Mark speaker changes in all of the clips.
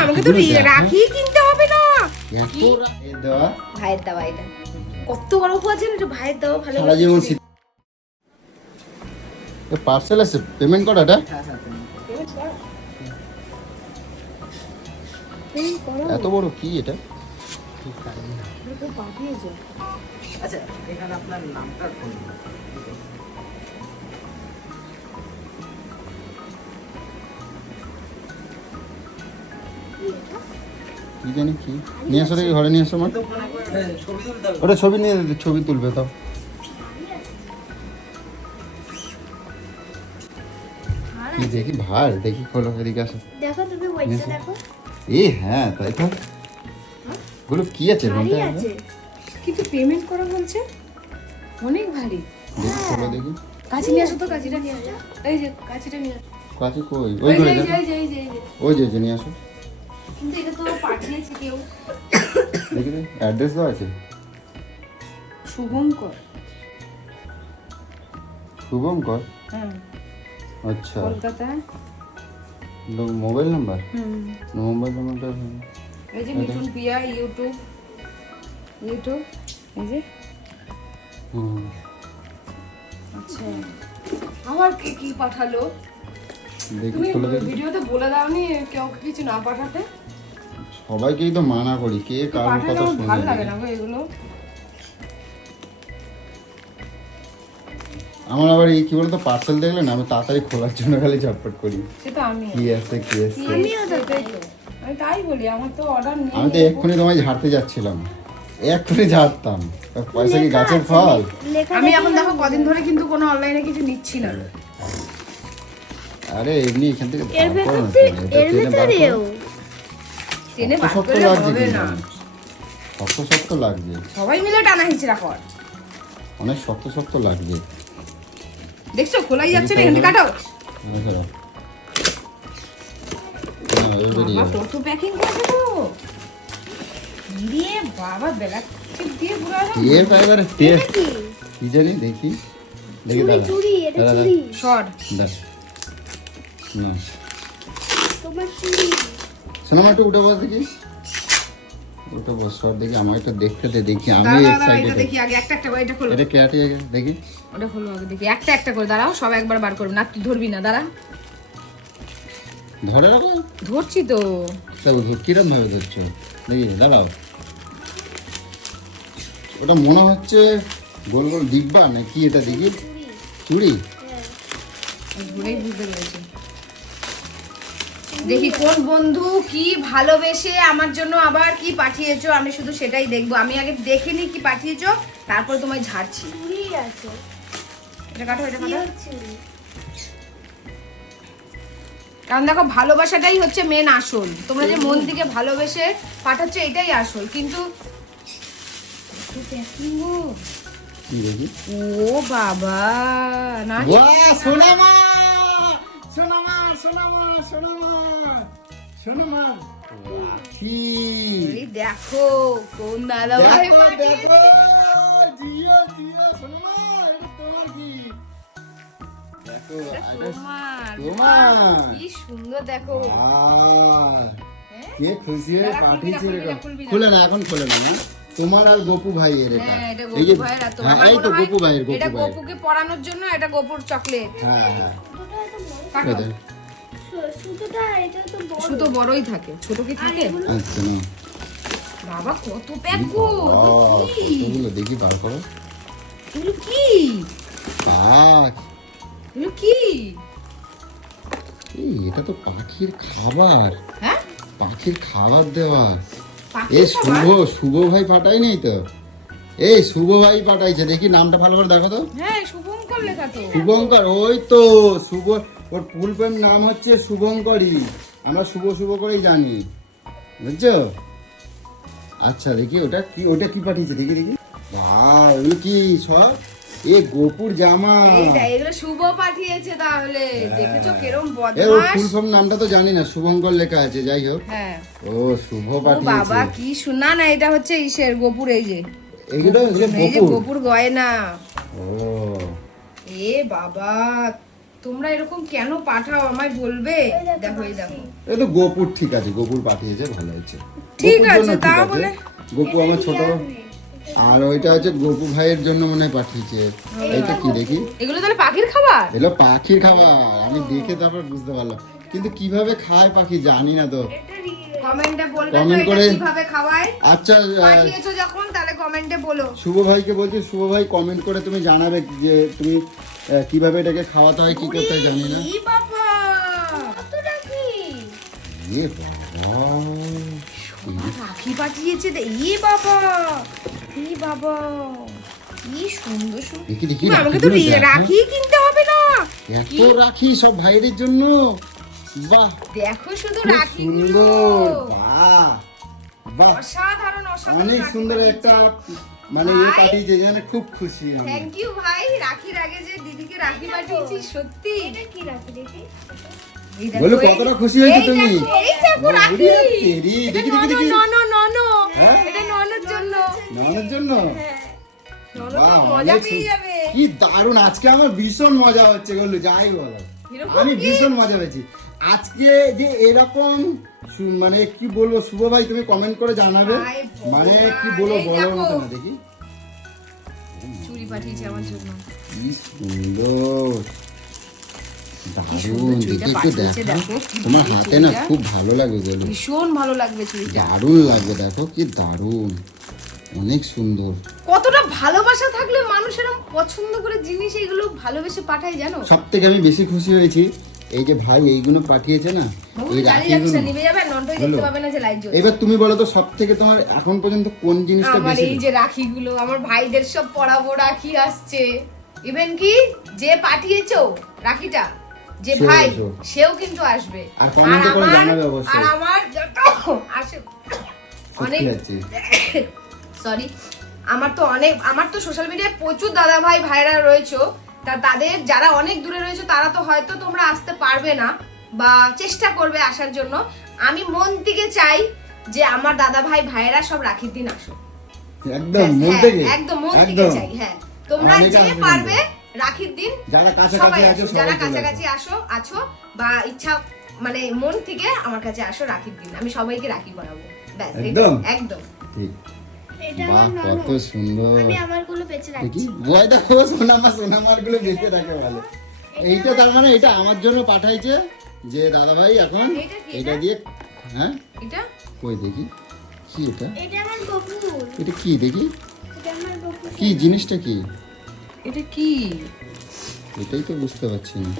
Speaker 1: আমাকে তো
Speaker 2: হ্যাঁ?
Speaker 1: রাখি কিনতে হবে না।
Speaker 2: এত রা- এ দেওয়া
Speaker 1: ভাইয়ের দেওয়া এটা কত বড় উপহার জানো এটা ভাইয়ের দেওয়া ভালো
Speaker 2: সারা জীবন পার্সেল আছে পেমেন্ট করা এটা। এত বড় কি এটা?
Speaker 3: আচ্ছা এখানে আপনার নামটা
Speaker 2: কি জানি কি? নিয়ে আসো দেখি ঘরে নিয়ে আসো
Speaker 3: হবে
Speaker 2: ওটা ছবি নিয়ে ছবি তুলবে তাও কি দেখি ভার দেখি খোলো এদিকে আসো।
Speaker 4: দেখো তুমি ওইটা দেখো।
Speaker 2: এ হ্যাঁ তাই তো। গুলো কি আছে
Speaker 4: ভারী আছে।
Speaker 1: কিন্তু পেমেন্ট করা বলছে অনেক ভারী।
Speaker 2: দেখি খোলো দেখি।
Speaker 1: কাছে নিয়ে আসো তো কাছিটা নিয়ে আসো। এই যে কাছিটা নিয়ে আসো।
Speaker 2: কাছে কই? ওই
Speaker 1: যে
Speaker 2: ওই যে নিয়ে আসো।
Speaker 1: কিন্তু এটা তো পাঠিয়েছে কেউ।
Speaker 2: দেখি অ্যাড্রেস দেওয়া আছে?
Speaker 1: শুভঙ্কর।
Speaker 2: শুভঙ্কর?
Speaker 1: হ্যাঁ।
Speaker 2: আচ্ছা।
Speaker 1: কলকাতায়।
Speaker 2: মোবাইল নাম্বার
Speaker 1: হুম।
Speaker 2: মোবাইল নাম্বারটা
Speaker 1: এই যে মিঠুন পিয়া ইউটিউব ইউটিউব এই যে।
Speaker 2: হুম।
Speaker 1: আচ্ছা। আবার কি কি পাঠালো? তুমি ভিডিওতে বলে দাওনি কেউ কিছু না পাঠাতে?
Speaker 2: সবাইকেই তো মানা করি কে কার কথা শুনে
Speaker 1: ভালো লাগে না গো এগুলো।
Speaker 2: আমার আবার এই কি বলতো পার্সেল দেখলে না আমি তাড়াতাড়ি খোলার জন্য খালি ঝটপট করি।
Speaker 1: সেটা আমি
Speaker 2: কি আছে কি আছে?
Speaker 1: আমিও তো তো আমি তাই বলি আমার তো অর্ডার নেই।
Speaker 2: আমি তো এক্ষুনি তোমায় ঝাড়তে যাচ্ছিলাম। এক্ষুনি ঝাড়তাম। পয়সা কি গাছের ফল?
Speaker 1: আমি এখন দেখো কদিন ধরে কিন্তু কোনো অনলাইনে কিছু নিচ্ছি না।
Speaker 2: আরে এমনি এখান থেকে
Speaker 4: এর ভেতর এর
Speaker 2: টেনে বার। শক্ত
Speaker 1: করলে
Speaker 2: শক্ত লাগছে
Speaker 1: হবে না।
Speaker 2: কিন্তু শক্ত শক্ত লাগছে।
Speaker 1: সবাই মিলে টানা হিচড়া কর।
Speaker 2: অনেক শক্ত শক্ত লাগছে।
Speaker 1: দেখছ খোলাই যাচ্ছে না এখানে কাটো।
Speaker 2: মনে করো। না, ওই বেরিয়ে
Speaker 1: বাবা
Speaker 2: যাবে।
Speaker 1: কত প্যাকিং করেছে তো। দিয়ে বাবা বেলা দিয়ে পুরো একদম
Speaker 2: এর এবারে টেস্ট
Speaker 4: কি?
Speaker 2: কি জানি দেখি। দেখি দাঁড়া।
Speaker 4: এটা
Speaker 2: দাঁড়া,
Speaker 1: শর্ট
Speaker 2: দাঁড়া। না।
Speaker 4: তোমার
Speaker 2: শোনো একটু উঠে বস দেখি। উঠে বস সর দেখি আমার একটু দেখতে দে দেখি আমি এক্সাইটেড
Speaker 1: দেখি আগে একটা একটা করে এটা খোলো।
Speaker 2: এটা কেটে দেখি।
Speaker 1: ওটা খোলো আগে দেখি একটা একটা করে দাঁড়াও সব একবার বার করবে না তুই ধরবি না দাঁড়া।
Speaker 2: ধরে রাখো।
Speaker 1: ধরছি তো।
Speaker 2: তা কিরম ভাবে ধরছো? দেখি দাঁড়াও। ওটা মনে হচ্ছে গোল গোল দিব্যা না কি এটা দেখি? চুড়ি।
Speaker 1: ধরেই বুঝতে পেরেছি। দেখি কোন বন্ধু কি ভালোবেসে আমার জন্য আবার কি পাঠিয়েছো? আমি শুধু সেটাই দেখব। আমি আগে দেখে নি কি পাঠিয়েছো তারপর তোমায় ঝাড়ছি।
Speaker 4: আছে।
Speaker 1: এটা কাটো এটা কাটো। কারণ দেখো ভালোবাসাটাই হচ্ছে মেন আসল। তোমরা যে মন থেকে ভালোবেসে পাঠাচ্ছ এটাই আসল। কিন্তু ও বাবা না
Speaker 2: সোনামা! সোনামা! সোনামা সোনামা সোনামা।
Speaker 1: দেখো কোন দাদা ভাই
Speaker 2: দেখো। জিও জিও সোনামা এটা তোমার কি? দেখো
Speaker 1: তোমার।
Speaker 2: তোমার।
Speaker 1: কি সুন্দর দেখো।
Speaker 2: কে খুশি হয়ে পাঠিয়েছে এরকম? খুলে না এখন খুলে না? তোমার আর গোপু
Speaker 1: হ্যাঁ এটা
Speaker 2: এই যে হ্যাঁ,
Speaker 1: আমার
Speaker 2: এই তো গোপু ভাইয়ের
Speaker 1: এটা
Speaker 2: গোপু ভাইয়ের।
Speaker 1: গোপুকে পড়ানোর জন্য এটা গোপুর চকলেট।
Speaker 2: হ্যাঁ হ্যাঁ।
Speaker 1: সুতো বড়ই থাকে। ছোট কি থাকে?
Speaker 2: আচ্ছা না।
Speaker 1: বাবা কত প্যাক গো
Speaker 2: বাহ, দেখি বার করো।
Speaker 1: এগুলো কি? এগুলো কি?
Speaker 2: এই এটা তো পাখির খাবার।
Speaker 1: হ্যাঁ?
Speaker 2: পাখির খাবার দেওয়া
Speaker 1: এ
Speaker 2: শুভ শুভ ভাই পাঠাই নেই তো? এই শুভ ভাই পাঠাইছে দেখি নামটা ভালো করে দেখো তো।
Speaker 1: হ্যাঁ শুভঙ্কর লেখা তো।
Speaker 2: শুভঙ্কর ওই তো শুভ ওর ফুল ফেম নাম হচ্ছে শুভঙ্করই আমরা শুভ শুভ করেই জানি। বুঝছ? আচ্ছা দেখি ওটা কি ওটা কি পাঠিয়েছে? দেখি দেখি। বাহ কি সব? এ গোপুর জামা।
Speaker 1: এগুলো শুভ পাঠিয়েছে তাহলে। দেখেছ কেরম
Speaker 2: ওর ফুল ফর্ম নামটা তো জানি না শুভঙ্কর লেখা আছে যাই হোক।
Speaker 1: হ্যাঁ।
Speaker 2: ও শুভ
Speaker 1: ও বাবা কি শোনা না এটা হচ্ছে ইসের গোপুর এই যে।
Speaker 2: এগুলো
Speaker 1: এই যে
Speaker 2: গোপুর
Speaker 1: গয়না।
Speaker 2: ও।
Speaker 1: এ বাবা তোমরা এরকম কেন পাঠাও আমায় বলবে?
Speaker 4: দেখো
Speaker 1: এই দেখো
Speaker 2: এই তো গোপুর ঠিক আছে গোপুর পাঠিয়েছে ভালো হয়েছে।
Speaker 1: ঠিক আছে, তা বলে-
Speaker 2: গোপু আমার ছোট আর ওইটা হচ্ছে গোপু ভাইয়ের জন্য মনে পাঠিয়েছে। এইটা কি দেখি?
Speaker 1: এগুলো তাহলে পাখির খাবার?
Speaker 2: এগুলো পাখির খাবার। আমি দেখে তারপর বুঝতে পারলাম। কিন্তু কীভাবে খায় পাখি জানি না তো।
Speaker 1: কমেন্টে
Speaker 2: করে-
Speaker 1: কীভাবে খাওয়ায়?
Speaker 2: আচ্ছা
Speaker 1: পাঠিয়েছো যখন তাহলে কমেন্টে বলো।
Speaker 2: শুভ ভাইকে বলছি শুভ ভাই কমেন্ট করে তুমি জানাবে যে তুমি কীভাবে এটাকে খাওয়াতে হয় কি করতে হয় জানি না।
Speaker 1: রাখি পাঠিয়েছে দে ই বাবা! ই বাবা! কি সুন্দর সুন্দর আমাকে তো রাখি কিনতে হবে না!
Speaker 2: এত রাখি সব ভাইদের জন্য? বাহ!
Speaker 1: দেখো শুধু রাখি
Speaker 2: সুন্দর বাহ! বাহ!
Speaker 1: অসাধারণ অসাধারণ
Speaker 2: অনেক সুন্দর একটা মানে ইয়ে
Speaker 1: ভাই।
Speaker 2: পাঠিয়েছে জানে খুব খুশি আমি
Speaker 1: থ্যাংক ইউ ভাই। রাখির আগে যে দিদিকে রাখি পাঠিয়েছি সত্যি।
Speaker 4: এটা কি রাখি দেখি।
Speaker 1: এই দেখো,
Speaker 2: বলো কতটা খুশি হয়েছো তুমি?
Speaker 1: এই দেখো রাখি।
Speaker 2: তেরি, দেখি, দেখি, দেখি।
Speaker 1: ননো, ননো, ননো।
Speaker 2: হ্যাঁ?
Speaker 1: এটা ননোর জন্য।
Speaker 2: নামানোর জন্য?
Speaker 1: যাবে।
Speaker 2: কি দারুণ আজকে আমার ভীষণ মজা হচ্ছে বলল যাই বলো। আমি ভীষণ মজা পেয়েছি। আজকে যে এরকম মানে কি বলব শুভ ভাই তুমি কমেন্ট করে জানাবে। মানে কি বলব বলার মতো না দেখি।
Speaker 1: চুড়ি পাঠিয়েছে আমার জন্য।
Speaker 2: কি সুন্দর। দারুণ
Speaker 1: চুড়িটা
Speaker 2: একটু দেখো।
Speaker 1: দেখো,
Speaker 2: তোমার হাতে না খুব ভালো লাগবে বলো।
Speaker 1: ভীষণ ভালো লাগবে চুড়িটা
Speaker 2: দারুণ লাগবে দেখো কি দারুণ। অনেক সুন্দর।
Speaker 1: কতটা ভালোবাসা থাকলে পছন্দ করে জিনিস এগুলো ভালোবেসে পাঠায় জানো?
Speaker 2: সব থেকে আমি বেশি খুশি হয়েছি এই যে ভাই এইগুলো পাঠিয়েছে না এই রাখিগুলো এবার তুমি বলো তো সব থেকে তোমার এখন পর্যন্ত কোন জিনিসটা
Speaker 1: আমার এই যে রাখিগুলো আমার ভাইদের সব পরাবো রাখি আসছে। ইভেন কি যে পাঠিয়েছো রাখিটা যে ভাই সেও কিন্তু আসবে।
Speaker 2: আর এ করে জানাবে অবশ্যই।
Speaker 1: আর আমার যত আসে অনেক সরি আমার তো অনেক আমার তো সোশ্যাল মিডিয়ায় প্রচুর দাদা ভাই ভাইরা রয়েছে। তা তাদের যারা অনেক দূরে রয়েছে তারা তো হয়তো তোমরা আসতে পারবে না বা চেষ্টা করবে আসার জন্য। আমি মন থেকে চাই যে আমার দাদা ভাই ভাইরা সব রাখির দিন আসো
Speaker 2: একদম মন
Speaker 1: হ্যাঁ,
Speaker 2: থেকে।
Speaker 1: একদম মন থেকে চাই হ্যাঁ। তোমরা যে পারবে রাখির দিন
Speaker 2: যারা কাছাকাছি
Speaker 1: সবাই
Speaker 2: আছো
Speaker 1: যারা কাছাকাছি আসো আছো বা ইচ্ছা মানে মন থেকে আমার কাছে আসো রাখির দিন। আমি সবাইকে রাখি পরাবো ব্যাস
Speaker 2: একদম?
Speaker 1: একদম।
Speaker 2: ঠিক। কত সুন্দর। দেখি বয় দেখো সোনামা সোনামারগুলো বেঁচে থাকে ভালো। এইটা তার মানে এটা আমার জন্য পাঠাইছে যে দাদা ভাই এখন এটা? দিয়ে হ্যাঁ?
Speaker 1: এটা?
Speaker 2: কই দেখি? কি এটা?
Speaker 4: এটা আমার বকুল
Speaker 2: এটা কি দেখি?
Speaker 4: এটা আমার বকুল
Speaker 2: কি জিনিসটা কি?
Speaker 1: এটা কি?
Speaker 2: এটাই তো বুঝতে পারছি না।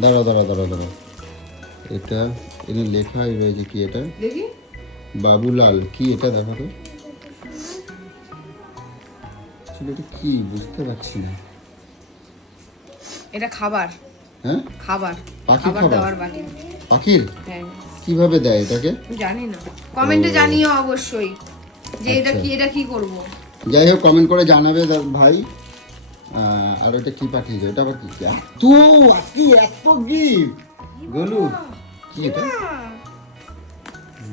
Speaker 2: দাঁড়াও দাঁড়াও দাঁড়াও দাঁড়াও। এটা এখানে লেখা রয়েছে কি এটা?
Speaker 1: দেখি।
Speaker 2: বাবুলাল কি এটা দেখো তো আসলে এটা কি বুঝতে পারছি না।
Speaker 1: এটা খাবার।
Speaker 2: হ্যাঁ?
Speaker 1: খাবার।
Speaker 2: পাখির
Speaker 1: খাবার? দেওয়ার বাটি
Speaker 2: পাখির?
Speaker 1: হ্যাঁ।
Speaker 2: কীভাবে দেয় এটাকে?
Speaker 1: জানি না। কমেন্টে জানিও অবশ্যই যে এটা
Speaker 2: আচ্ছা।
Speaker 1: কি এটা কি করব?
Speaker 2: যাই হোক কমেন্ট করে জানাবে ভাই। আর ওটা কি পাঠিয়েছে ওটা আবার কি? এত কি এত গিফট গলু কি এটা?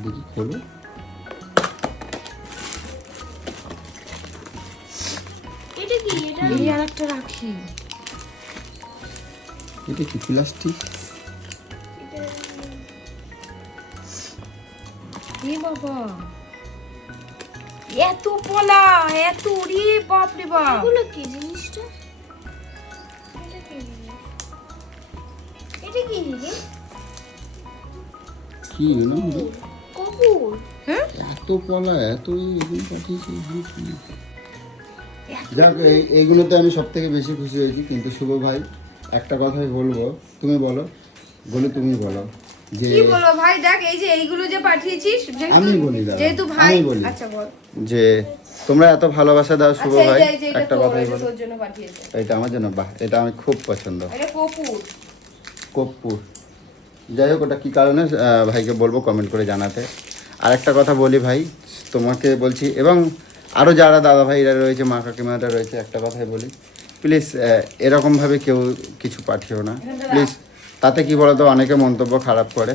Speaker 2: দেখি খোলো।
Speaker 1: এই আর একটা রাখি।
Speaker 2: এটা কি প্লাস্টিক?
Speaker 1: এ বাবা। এত পলা এত রে বাপ রে বাপ।
Speaker 4: এগুলো কি জিনিসটা? এটা কি এটা কি
Speaker 2: না
Speaker 4: কপুর
Speaker 1: হ্যাঁ?
Speaker 2: এত পলা এত এগুলো পাঠিয়েছে এগুলো কি? যাক এই- এইগুলোতে আমি সব থেকে বেশি খুশি হয়েছি কিন্তু শুভ ভাই একটা কথাই বলব তুমি বলো বলে তুমি বলো যে
Speaker 1: কি বলব ভাই দেখ এই যে এইগুলো যে পাঠিয়েছিস
Speaker 2: আমি বলি
Speaker 1: যেহেতু ভাই
Speaker 2: আমি বলি।
Speaker 1: আচ্ছা বল।
Speaker 2: যে তোমরা এত ভালোবাসা দাও শুভ
Speaker 1: আচ্ছা
Speaker 2: ভাই একটা কথাই বলো।
Speaker 1: তোর জন্য পাঠিয়েছে।
Speaker 2: এটা আমার জন্য বাহ এটা আমি খুব পছন্দ।
Speaker 1: এটা কপুর।
Speaker 2: কপ্পুর যাই হোক ওটা কী কারণে ভাইকে বলব কমেন্ট করে জানাতে। আর একটা কথা বলি ভাই তোমাকে বলছি এবং আরও যারা দাদা ভাইরা রয়েছে, মা কাকিমারা রয়েছে, একটা কথাই বলি। প্লিজ এরকমভাবে কেউ কিছু পাঠিও না। প্লিজ তাতে কি বলতো, অনেকে মন্তব্য খারাপ করে।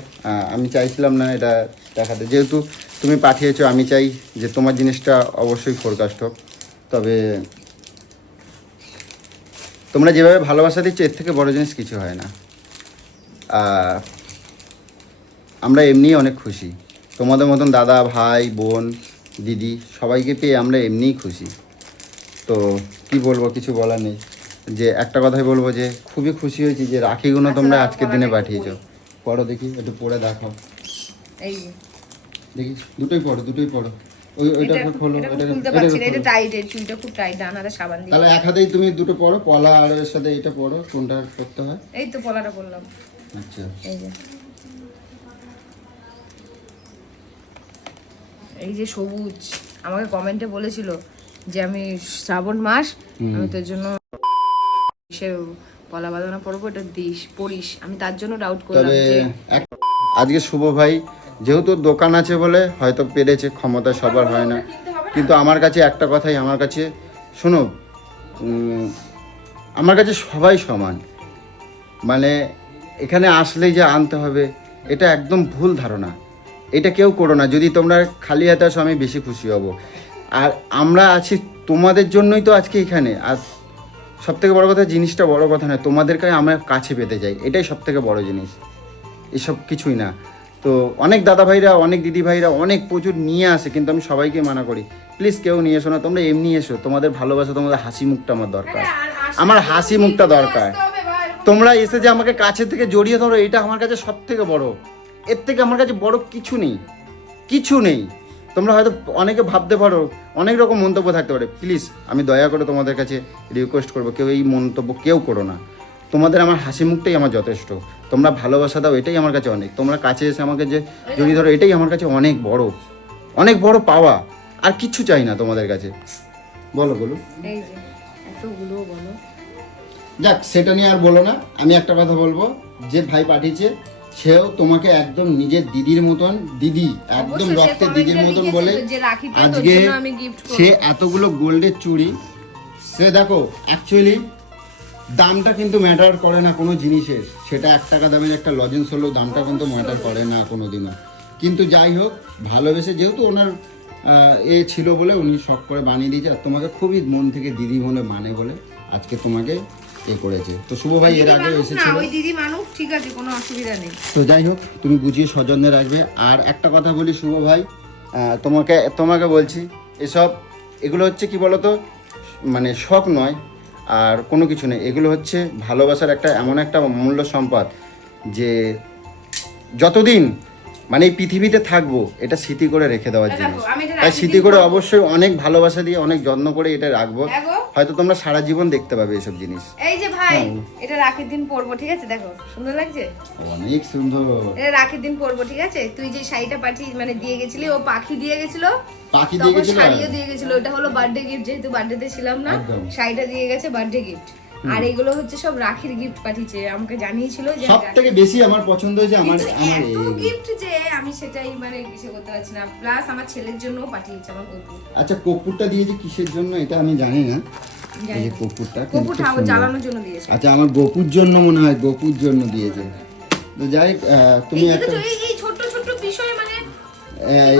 Speaker 2: আমি চাইছিলাম না এটা দেখাতে। যেহেতু তুমি পাঠিয়েছো, আমি চাই যে তোমার জিনিসটা অবশ্যই ফোরকাস্ট হোক। তবে তোমরা যেভাবে ভালোবাসা দিচ্ছ, এর থেকে বড় জিনিস কিছু হয় না। আমরা এমনিই অনেক খুশি। তোমাদের মতন দাদা, ভাই, বোন দিদি সবাইকে পেয়ে আমরা এমনিই খুশি। তো কি বলব কিছু বলার নেই। যে একটা কথাই বলব যে খুবই খুশি হয়েছি যে রাখিগুলো তোমরা
Speaker 1: আচ্ছা,
Speaker 2: আজকের দিনে পাঠিয়েছো। পড়ো দেখি একটু পড়ে দেখো
Speaker 1: এই
Speaker 2: দেখি দুটোই পড়ো দুটোই পড়ো। ওই ওইটা
Speaker 1: এটা
Speaker 2: খোলো
Speaker 1: এটা
Speaker 2: ওইটা
Speaker 1: খুলতে
Speaker 2: ওইটা
Speaker 1: পারছি না এটা
Speaker 2: খোলো।
Speaker 1: টাইট এর চুলটা খুব টাইট ডান হাতে সাবান দিয়ে।
Speaker 2: তাহলে এক হাতেই তুমি দুটো পড়ো পলা আর এর সাথে এটা পড়ো কোনটা করতে হয়?
Speaker 1: এই তো পলাটা বললাম
Speaker 2: আচ্ছা।
Speaker 1: এই যে। এই যে সবুজ আমাকে কমেন্টে বলেছিল যে আমি শ্রাবণ মাস আমি তোর জন্য সে পলা বাঁধানো পরবো এটা দিস পড়িস আমি তার জন্য ডাউট করলাম যে
Speaker 2: আজকে শুভ ভাই যেহেতু দোকান আছে বলে হয়তো পেরেছে ক্ষমতা সবার হয় না। কিন্তু আমার কাছে একটা কথাই আমার কাছে শোনো আমার কাছে সবাই সমান। মানে এখানে আসলেই যে আনতে হবে এটা একদম ভুল ধারণা। এটা কেউ করো না। যদি তোমরা খালি হাতে আসো আমি বেশি খুশি হব। আর আমরা আছি তোমাদের জন্যই তো আজকে এখানে। আর সব থেকে বড় কথা জিনিসটা বড় কথা নয় তোমাদেরকে আমরা কাছে পেতে চাই। এটাই সব থেকে বড় জিনিস। এসব কিছুই না। তো অনেক দাদা ভাইরা অনেক দিদি ভাইরা অনেক প্রচুর নিয়ে আসে কিন্তু আমি সবাইকে মানা করি প্লিজ কেউ নিয়ে এসো না তোমরা এমনি এসো। তোমাদের ভালোবাসা তোমাদের হাসি মুখটা আমার দরকার। আমার হাসি মুখটা দরকার। তোমরা এসে যে আমাকে কাছে থেকে জড়িয়ে ধরো এটা আমার কাছে সব থেকে বড় এর থেকে আমার কাছে বড় কিছু নেই। কিছু নেই। তোমরা হয়তো অনেকে ভাবতে পারো অনেক রকম মন্তব্য থাকতে পারে। প্লিজ আমি দয়া করে তোমাদের কাছে রিকোয়েস্ট করব কেউ এই মন্তব্য কেউ করো না। তোমাদের আমার হাসি মুখটাই আমার যথেষ্ট। তোমরা ভালোবাসা দাও এটাই আমার কাছে অনেক। তোমরা কাছে এসে আমাকে যে জড়িয়ে ধরো এটাই আমার কাছে অনেক বড়। অনেক বড় পাওয়া। আর কিচ্ছু চাই না তোমাদের কাছে। বলো বলো। যাক সেটা নিয়ে আর বলো না। আমি একটা কথা বলব। যে ভাই পাঠিয়েছে সেও তোমাকে একদম নিজের দিদির মতন দিদি একদম রক্তের দিদির মতন বলে আজকে। সে এতগুলো গোল্ডের চুড়ি সে দেখো অ্যাকচুয়ালি দামটা কিন্তু ম্যাটার করে না কোনো জিনিসের। সেটা এক টাকা দামের একটা লজেন্স হলেও দামটা কিন্তু ম্যাটার করে না কোনো দিনও কিন্তু যাই হোক ভালোবেসে যেহেতু ওনার এ ছিল বলে উনি শখ করে বানিয়ে দিয়েছে আর তোমাকে খুবই মন থেকে দিদি বলে মানে বলে আজকে তোমাকে এ করেছে। তো শুভ ভাই এর আগেও এসেছিল।
Speaker 1: ওই দিদি মানুষ ঠিক আছে কোনো অসুবিধা নেই।
Speaker 2: তো যাই হোক তুমি বুঝিয়ে সযত্নে রাখবে। আর একটা কথা বলি শুভ ভাই তোমাকে তোমাকে বলছি এসব এগুলো হচ্ছে কি বলতো মানে শখ নয় আর কোনো কিছু নেই। এগুলো হচ্ছে ভালোবাসার একটা এমন একটা মূল্য সম্পদ যে যতদিন মানে এই পৃথিবীতে থাকব এটা স্মৃতি করে রেখে দেওয়ার জিনিস। তাই স্মৃতি করে অবশ্যই অনেক ভালোবাসা দিয়ে অনেক যত্ন করে এটা রাখব।
Speaker 1: হ্যাঁ
Speaker 2: হয়তো তোমরা সারা জীবন দেখতে পাবে এসব জিনিস।
Speaker 1: এই যে ভাই
Speaker 2: হ্যাঁ।
Speaker 1: এটা রাখির দিন পরবো ঠিক আছে? দেখো সুন্দর লাগছে?
Speaker 2: অনেক সুন্দর।
Speaker 1: এটা রাখির দিন পরবো ঠিক আছে? তুই যে শাড়িটা পাঠিয়ে মানে দিয়ে গেছিলি ও পাখি দিয়ে গেছিল
Speaker 2: পাখি দিয়ে গেছিল?
Speaker 1: শাড়িও দিয়ে গেছিল। ওটা হলো বার্থডে গিফট যেহেতু বার্থডেতে ছিলাম না শাড়িটা দিয়ে গেছে বার্থডে গিফট আর এগুলো হচ্ছে সব রাখির গিফট পাঠিয়েছে আমাকে জানিয়েছিল যে
Speaker 2: সব থেকে বেশি আমার পছন্দ হয়েছে আমার আমার
Speaker 1: এত গিফট যে আমি সেটাই মানে কিছু করতে পারছি না। প্লাস আমার ছেলের জন্য পাঠিয়েছে আমার কপু
Speaker 2: আচ্ছা কর্পূরটা দিয়েছে কিসের জন্য? এটা আমি জানি না। এই যে
Speaker 1: না।
Speaker 2: কর্পূরটা
Speaker 1: কপু
Speaker 2: কিন্তু খুব
Speaker 1: ঠাকুর
Speaker 2: সুন্দর।
Speaker 1: জ্বালানোর জন্য দিয়েছে।
Speaker 2: আচ্ছা আমার গোপুর জন্য মনে হয় গোপুর জন্য দিয়েছে। তো যাই তুমি একটা
Speaker 1: এই এই ছোট্ট ছোট্ট মানে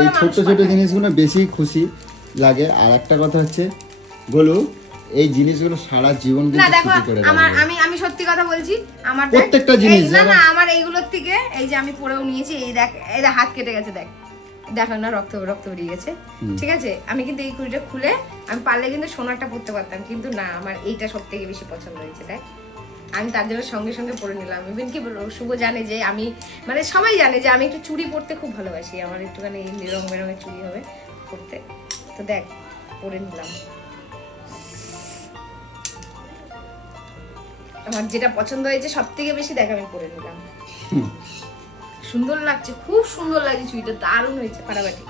Speaker 2: এই ছোট্ট ছোট জিনিসগুলো বেশি খুশি লাগে। আর একটা কথা হচ্ছে বলু এই জিনিসগুলো সারা জীবন
Speaker 1: না দেখো আমার আমি আমি সত্যি কথা বলছি আমার
Speaker 2: প্রত্যেকটা জিনিস
Speaker 1: না না আমার এইগুলোর থেকে এই যে আমি পরেও নিয়েছি এই দেখ এই দেখ হাত কেটে গেছে দেখ। দেখো না রক্ত রক্ত বেরিয়ে গেছে। ঠিক আছে? আমি কিন্তু এই কুড়িটা খুলে আমি পারলে কিন্তু সোনারটা পরতে পারতাম কিন্তু না আমার এইটা সব থেকে বেশি পছন্দ হয়েছে দেখ। আমি তার জন্য সঙ্গে সঙ্গে পরে নিলাম। ইভেন কি শুভ জানে যে আমি মানে সবাই জানে যে আমি একটু চুড়ি পরতে খুব ভালোবাসি। আমার একটুখানি রং বেরঙের চুড়ি হবে পরতে। তো দেখ পরে নিলাম। আমার যেটা পছন্দ হয়েছে সব থেকে বেশি দেখ আমি পরে নিলাম। সুন্দর লাগছে খুব সুন্দর লাগছে চুড়িটা দারুণ হয়েছে ফাটাফাটি।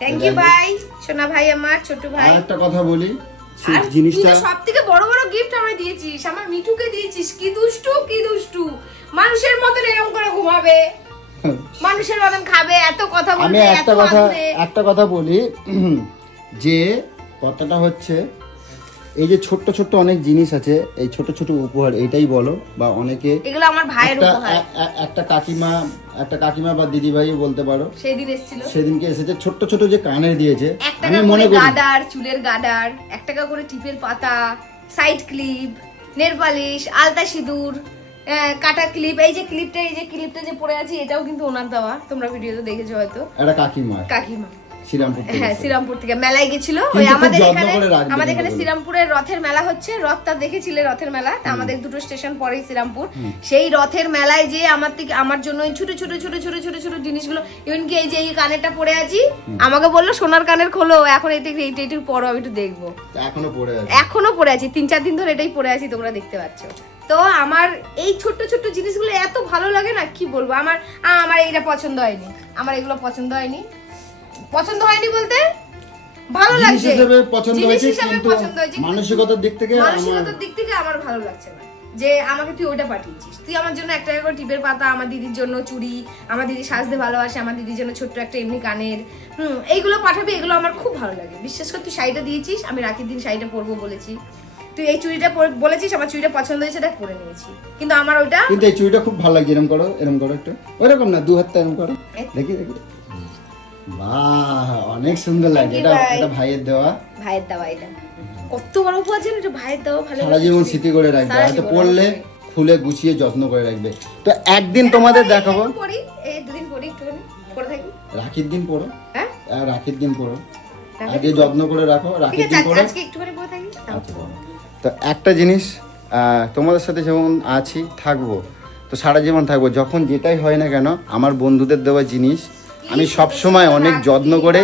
Speaker 1: থ্যাংক ইউ ভাই সোনা ভাই আমার ছোট ভাই।
Speaker 2: একটা কথা বলি জিনিসটা
Speaker 1: সব থেকে বড় বড় গিফট আমায় দিয়েছিস আমার মিঠুকে দিয়েছিস কি দুষ্টু কি দুষ্টু। মানুষের মতন এরকম করে ঘুমাবে মানুষের মতন খাবে এত কথা
Speaker 2: আমি
Speaker 1: বলবে এত
Speaker 2: একটা কথা একটা কথা বলি যে কথাটা হচ্ছে এই যে ছোট্ট ছোট্ট অনেক জিনিস আছে এই ছোট ছোট উপহার এটাই বলো বা অনেকে
Speaker 1: এগুলো আমার ভাইয়ের
Speaker 2: একটা
Speaker 1: উপহার।
Speaker 2: একটা কাকিমা একটা কাকিমা বা দিদি ভাই বলতে পারো।
Speaker 1: সেই দিন এসেছিল।
Speaker 2: সেদিনকে এসেছে ছোট্ট ছোট যে কানের দিয়েছে আমি মনে
Speaker 1: করে গাডার চুলের গাডার এক টাকা করে টিপের পাতা সাইড ক্লিপ নেল পালিশ আলতা সিঁদুর কাটা ক্লিপ এই যে ক্লিপটা এই যে ক্লিপটা যে পরে আছি এটাও কিন্তু ওনার দেওয়া তোমরা ভিডিওতে দেখেছ হয়তো।
Speaker 2: একটা কাকিমা
Speaker 1: কাকিমা। হ্যাঁ শ্রীরামপুর থেকে মেলায় গেছিল। ওই আমাদের এখানে আমাদের এখানে শ্রীরামপুরের রথের মেলা হচ্ছে। রথটা দেখেছিলে রথের মেলা? তা আমাদের দুটো স্টেশন পরেই শ্রীরামপুর। সেই রথের মেলায় যে আমার থেকে আমার জন্য ওই ছোট ছোট ছোট ছোট ছোট ছোট জিনিসগুলো ইভেন কি এই যে এই কানেরটা পরে আছি আমাকে বলল সোনার কানের খোলো এখন এটা এইটা একটু পরো আমি একটু দেখব।
Speaker 2: এখনও আছে।
Speaker 1: এখনও পরে আছি তিন চার দিন ধরে এটাই পরে আছি তোমরা দেখতে পাচ্ছ। তো আমার এই ছোট্ট ছোট্ট জিনিসগুলো এত ভালো লাগে না কি বলব? আমার আমার এইটা পছন্দ হয়নি। আমার এগুলো পছন্দ হয়নি। পছন্দ হয়নি বলতে? ভালো লাগছে।
Speaker 2: হিসেবে পছন্দ হয়েছে কিন্তু মানসিকতার দিক থেকে
Speaker 1: মানসিকতার দিক থেকে আমার ভালো লাগছে না। যে আমাকে তুই ওটা পাঠিয়েছিস। তুই আমার জন্য একটা করে টিপের পাতা আমার দিদির জন্য চুড়ি আমার দিদি সাজতে ভালোবাসে আমার দিদির জন্য ছোট্ট একটা এমনি কানের হুম এইগুলো পাঠাবি এগুলো আমার খুব ভালো লাগে। বিশ্বাস কর তুই শাড়িটা দিয়েছিস আমি রাখির দিন শাড়িটা পরবো বলেছি। তুই এই চুড়িটা বলেছিস আমার চুড়িটা পছন্দ হয়েছে তাই পরে নিয়েছি। কিন্তু আমার ওটা
Speaker 2: কিন্তু এই চুড়িটা খুব ভালো লাগছে এরকম করো এরকম করো একটু। ওইরকম না দু হাতটা এরকম করো। দেখি দেখি। বাহ অনেক সুন্দর লাগছে এটা। এটা ভাইয়ের দেওয়া?
Speaker 1: ভাইয়ের দেওয়া এটা। কত বড় উপহার জানো এটা? ভাইয়ের দেওয়া ভালো
Speaker 2: সারা জীবন স্মৃতি করে রাখবে হয়তো পড়লে। খুলে গুছিয়ে যত্ন করে রাখবে। তো একদিন তোমাদের দেখাবো।
Speaker 1: একটু পরি এই দুদিন পরি পরে থাকি।
Speaker 2: রাখির দিন পড়ো।
Speaker 1: হ্যাঁ?
Speaker 2: আর রাখির দিন পড়ো। আগে যত্ন করে রাখো রাখির দিন পড়ো।
Speaker 1: আজকে একটুখানি পরে থাকি।
Speaker 2: আচ্ছা, তো একটা জিনিস তোমাদের সাথে যেমন আছি থাকব। তো সারা জীবন থাকব যখন যেটাই হয় না কেন আমার বন্ধুদের দেওয়া জিনিস আমি সব সময় অনেক যত্ন করে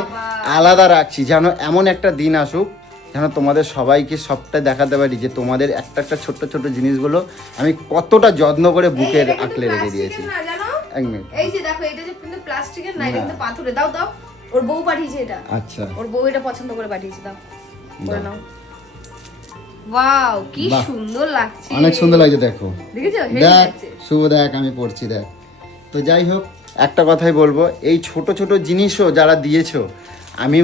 Speaker 2: আলাদা রাখছি যেন এমন একটা দিন আসুক যেন তোমাদের সবাইকে সবটা দেখাতে পারি যে তোমাদের একটা একটা ছোট্ট ছোট্ট জিনিসগুলো আমি কতটা যত্ন করে বুকে
Speaker 1: এই, এটা কিন্তু
Speaker 2: আঁকলে রেখে দিয়েছি। এক মিনিট।
Speaker 1: এই যে দেখো এটা যে কিন্তু প্লাস্টিকের না এটা পাথরে। দাও দাও। ওর বউ পাঠিয়েছে এটা।
Speaker 2: আচ্ছা।
Speaker 1: ওর বউ এটা পছন্দ করে পাঠিয়েছে দাও। করে নাও। ওয়াও কি সুন্দর লাগছে।
Speaker 2: অনেক সুন্দর লাগছে দেখো।
Speaker 1: দেখেছ?
Speaker 2: দেখ শুভ দেখ আমি পড়ছি দেখ। তো যাই হোক একটা কথাই বলব এই ছোট ছোট জিনিসও যারা দিয়েছ আমি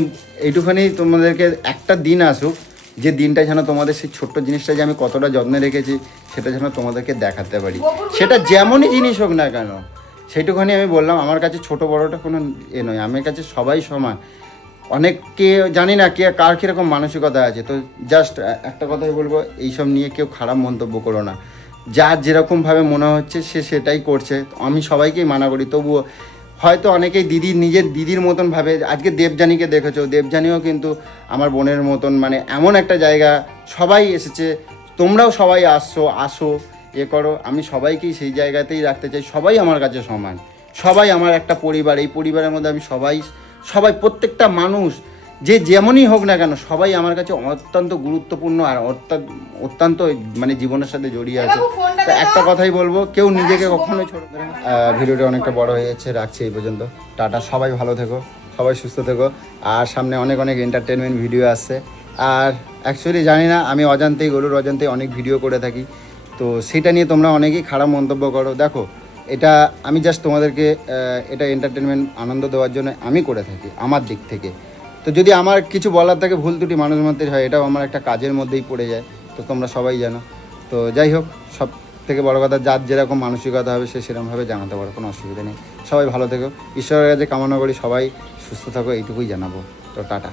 Speaker 2: এইটুখানি তোমাদেরকে একটা দিন আসুক যে দিনটা যেন তোমাদের সেই ছোট্ট জিনিসটা যে আমি কতটা যত্নে রেখেছি সেটা যেন তোমাদেরকে দেখাতে পারি। সেটা যেমনই জিনিস হোক না কেন সেইটুখানি আমি বললাম আমার কাছে ছোট বড়টা কোনো এ নয় আমার কাছে সবাই সমান। অনেককে জানি না কে কার কীরকম মানসিকতা আছে তো জাস্ট একটা কথাই বলব এইসব নিয়ে কেউ খারাপ মন্তব্য করো না। যার যেরকমভাবে মনে হচ্ছে সে সেটাই করছে। আমি সবাইকেই মানা করি, তবুও হয়তো অনেকেই দিদি, নিজের দিদির মতন ভাবে। আজকে দেবযানীকে দেখেছ, দেবযানীও কিন্তু আমার বোনের মতন মানে এমন একটা জায়গা, সবাই এসেছে, তোমরাও সবাই আসছো, আসো, এ করো। আমি সবাইকেই সেই জায়গাতেই রাখতে চাই, সবাই আমার কাছে সমান। সবাই আমার একটা পরিবার, এই পরিবারের মধ্যে আমি সবাই সবাই, প্রত্যেকটা মানুষ যে যেমনই হোক না কেন সবাই আমার কাছে অত্যন্ত গুরুত্বপূর্ণ আর অত্যা- অত্যন্ত মানে জীবনের সাথে জড়িয়ে আছে। তো একটা কথাই বলব কেউ নিজেকে
Speaker 1: শুভ।
Speaker 2: কখনো ছোট করে ভিডিওটা অনেকটা বড় হয়ে যাচ্ছে রাখছি এই পর্যন্ত। টাটা সবাই ভালো থেকো সবাই সুস্থ থেকো। আর সামনে অনেক অনেক এন্টারটেনমেন্ট ভিডিও আসছে। আর অ্যাকচুয়ালি জানি না আমি অজান্তেই গরুর অজান্তেই অনেক ভিডিও করে থাকি। তো সেটা নিয়ে তোমরা অনেকেই খারাপ মন্তব্য করো। দেখো এটা আমি জাস্ট তোমাদেরকে এটা এন্টারটেনমেন্ট আনন্দ দেওয়ার জন্য আমি করে থাকি আমার দিক থেকে। তো যদি আমার কিছু বলার থাকে, ভুল ত্রুটি মানুষ মধ্যে হয়, এটাও আমার একটা কাজের মধ্যেই পড়ে যায়, তো তোমরা সবাই জানো। তো যাই হোক, সব থেকে বড় কথা, যার যেরকম মানসিকতা হবে, সে সেরকমভাবে জানাতে পারো, কোনো অসুবিধা নেই। সবাই ভালো থেকো, ঈশ্বরের কাছে কামনা করি সবাই সুস্থ থাকো, এইটুকুই জানাব। তো টাটা।